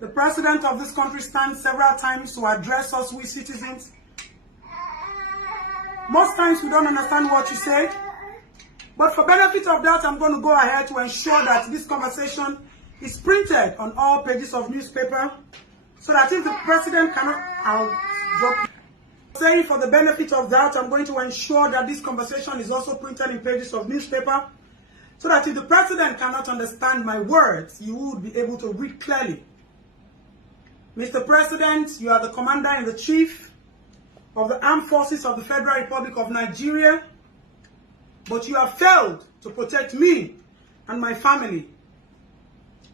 The president of this country stands several times to address us, we citizens. Most times we don't understand what you say. But for benefit of that, I'm going to go ahead to ensure that this conversation is printed on all pages of newspaper, so that if the president cannot, I'll drop. Saying for the benefit of that, I'm going to ensure that this conversation is also printed in pages of newspaper, so that if the president cannot understand my words, you would be able to read clearly. Mr. President, you are the commander-in-chief of the Armed Forces of the Federal Republic of Nigeria, but you have failed to protect me and my family.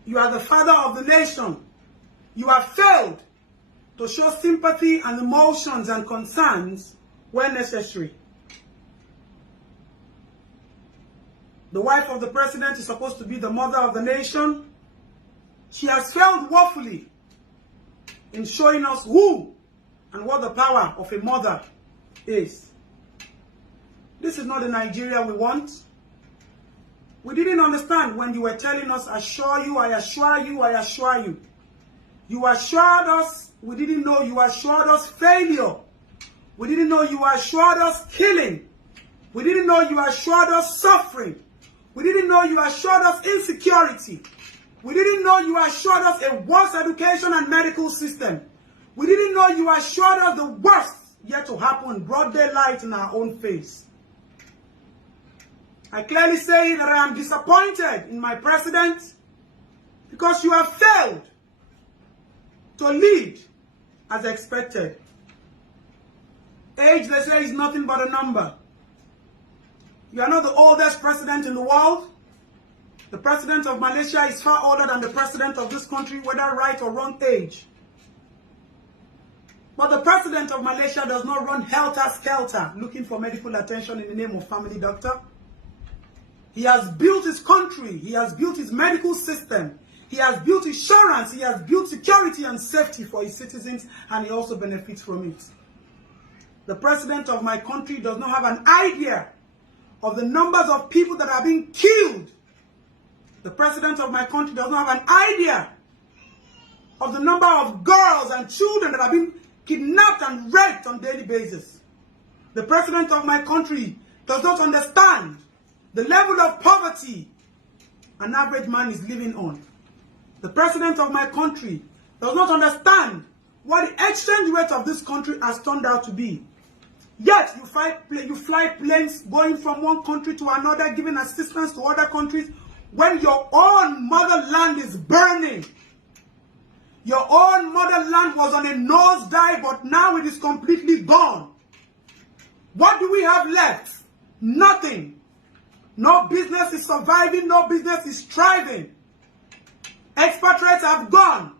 You are the father of the nation. You have failed to show sympathy and emotions and concerns where necessary. The wife of the president is supposed to be the mother of the nation. She has failed woefully in showing us who and what the power of a mother is. This is not the Nigeria we want. We didn't understand when you were telling us, assure you, I assure you, I assure you. You assured us, we didn't know you assured us failure. We didn't know you assured us killing. We didn't know you assured us suffering. We didn't know you assured us insecurity. We didn't know you assured us a worse education and medical system. We didn't know you assured us the worst yet to happen, broad daylight in our own face. I clearly say that I am disappointed in my president because you have failed to lead as expected. Age, they say, is nothing but a number. You are not the oldest president in the world. The president of Malaysia is far older than the president of this country, whether right or wrong age. But the president of Malaysia does not run helter-skelter looking for medical attention in the name of family doctor. He has built his country. He has built his medical system. He has built insurance. He has built security and safety for his citizens, and he also benefits from it. The president of my country does not have an idea of the numbers of people that are being killed. The president of my country does not have an idea of the number of girls and children that are being kidnapped and raped on a daily basis. The president of my country does not understand the level of poverty an average man is living on. The president of my country does not understand what the exchange rate of this country has turned out to be. Yet you fly planes going from one country to another, giving assistance to other countries, when your own motherland is burning. Your own motherland was on a nosedive, but now it is completely gone. What do we have left? Nothing. No business is surviving, no business is thriving. Expatriates have gone.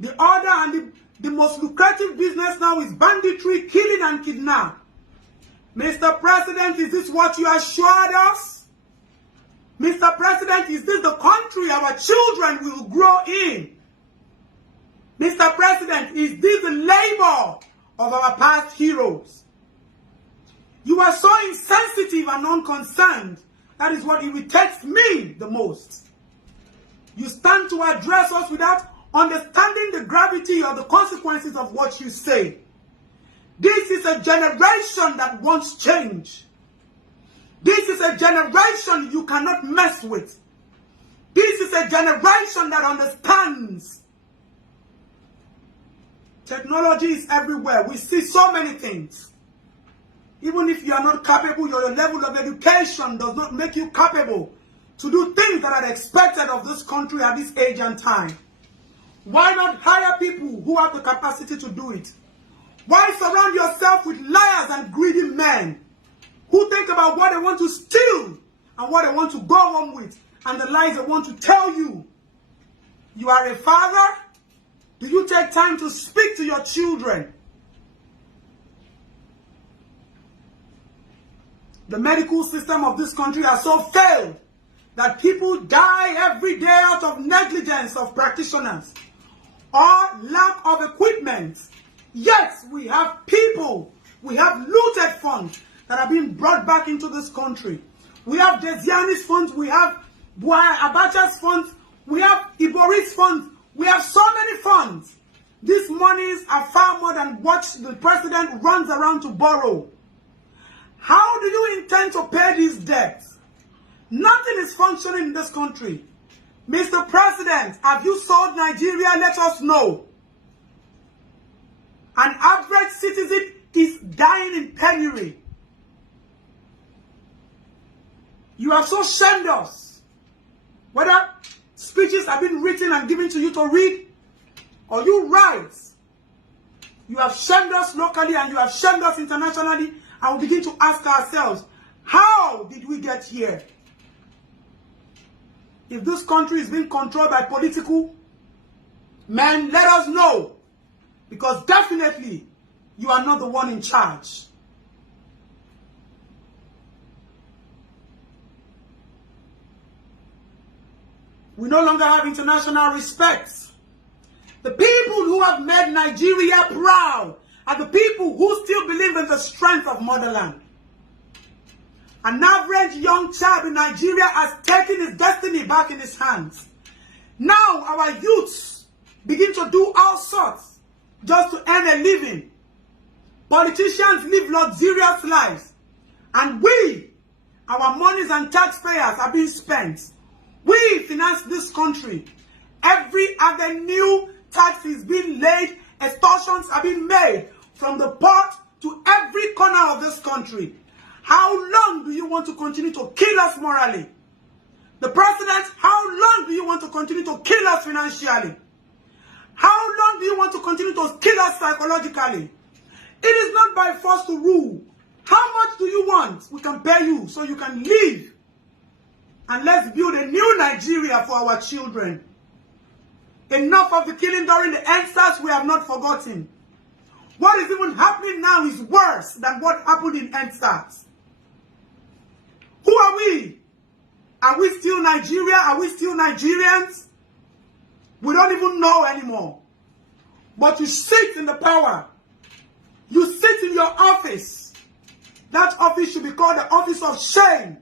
The other and the most lucrative business now is banditry, killing and kidnap. Mr. President, is this what you assured us? Mr. President, is this the country our children will grow in? Mr. President, is this the labor of our past heroes? You are so insensitive and unconcerned. That is what irritates me the most. You stand to address us without understanding the gravity or the consequences of what you say. This is a generation that wants change. This is a generation you cannot mess with. This is a generation that understands. Technology is everywhere. We see so many things. Even if you are not capable, your level of education does not make you capable to do things that are expected of this country at this age and time. Why not hire people who have the capacity to do it? Why surround yourself with liars and greedy men who think about what they want to steal and what they want to go home with and the lies they want to tell you? You are a father. Do you take time to speak to your children? The medical system of this country has so failed that people die every day out of negligence of practitioners or lack of equipment. Yet we have people, we have looted funds that are being brought back into this country. We have Desiani's funds, we have Abacha's funds, we have Ibori's funds, We have so many funds. These monies are far more than what the president runs around to borrow. How do you intend to pay these debts? Nothing is functioning in this country. Mr. President, have you sold Nigeria? Let us know. An average citizen is dying in penury. You have so shamed us. Whether speeches have been written and given to you to read, or you write, you have shamed us locally and you have shamed us internationally, and we begin to ask ourselves, how did we get here? If this country is being controlled by political men, let us know. Because definitely, you are not the one in charge. We no longer have international respect. The people who have made Nigeria proud are the people who still believe in the strength of motherland. An average young child in Nigeria has taken his destiny back in his hands. Now our youths begin to do all sorts just to earn a living. Politicians live luxurious lives. And we, our monies and taxpayers are being spent. We finance this country. Every avenue tax is being laid, extortions are being made from the port to every corner of this country. How long do you want to continue to kill us morally? The president, how long do you want to continue to kill us financially? How long do you want to continue to kill us psychologically? It is not by force to rule. How much do you want? We can pay you so you can live. And let's build a new Nigeria for our children. Enough of the killing during the EndSARS, we have not forgotten. What is even happening now is worse than what happened in EndSARS. Who are we? Are we still Nigeria? Are we still Nigerians? We don't even know anymore. But you sit in the power. You sit in your office. That office should be called the office of shame.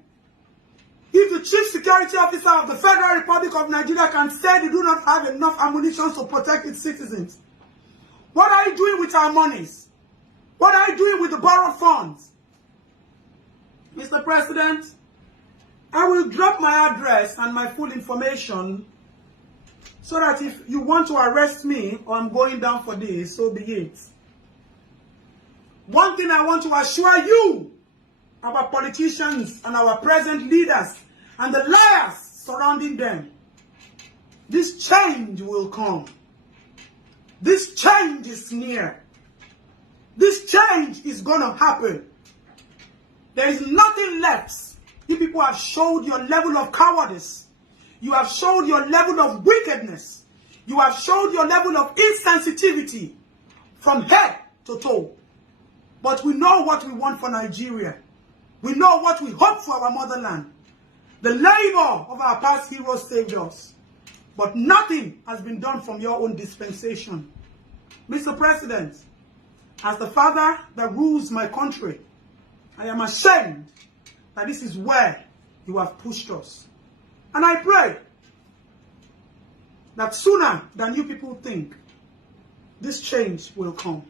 If the Chief Security Officer of the Federal Republic of Nigeria can say they do not have enough ammunition to protect its citizens, what are you doing with our monies? What are you doing with the borrowed funds? Mr. President, I will drop my address and my full information so that if you want to arrest me or I'm going down for this, so be it. One thing I want to assure you, our politicians and our present leaders and the liars surrounding them, this change will come. This change is near. This change is going to happen. There is nothing left. You people have showed your level of cowardice. You have showed your level of wickedness. You have showed your level of insensitivity from head to toe. But we know what we want for Nigeria. We know what we hope for our motherland. The labor of our past heroes saved us. But nothing has been done from your own dispensation. Mr. President, as the father that rules my country, I am ashamed that this is where you have pushed us. And I pray that sooner than you people think, this change will come.